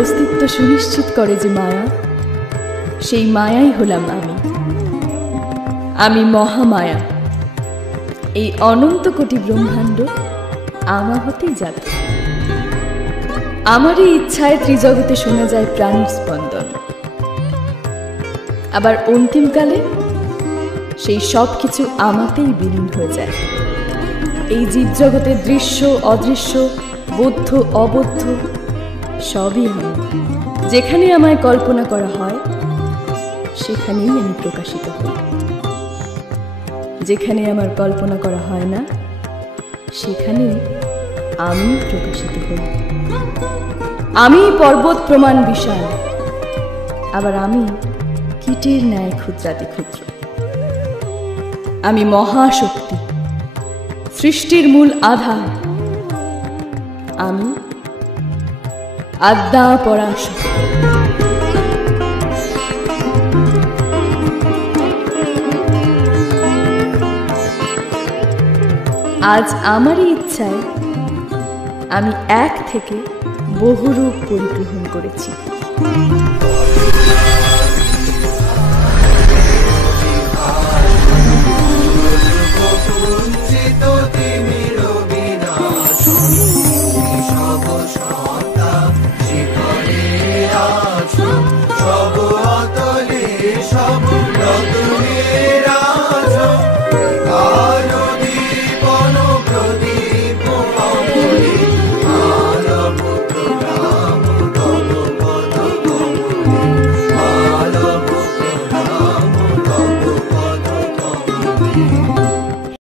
অস্তিত্ব সুনিশ্চিত করে যে মায়া, সেই মায়াই হলাম আমি। আমি মহামায়া। এই অনন্ত কোটি ব্রহ্মাণ্ড আমার হতেই জাত। আমারই ইচ্ছায় ত্রিজগতে শোনা যায় প্রাণীর স্পন্দন। আবার অন্তিমকালে সেই সব কিছু আমাতেই বিলীন হয়ে যায়। এই জীবজগতের দৃশ্য অদৃশ্য, বৌদ্ধ অবৌদ্ধ সবই আমি। যেখানে আমায় কল্পনা করা হয় সেখানেই আমি প্রকাশিত হই। যেখানে আমার কল্পনা করা হয় না সেখানেই আমি প্রকাশিত হই। আমি পর্বত প্রমাণ বিশাল, আবার আমি কীটের ন্যায় ক্ষুদ্রাতি ক্ষুদ্র। আমি মহাশক্তি, সৃষ্টির মূল আধার। আমি আদ্যা পরাশক্তি। আজ আমারই ইচ্ছায় আমি এক থেকে বহুরূপ পরিগ্রহণ করেছি।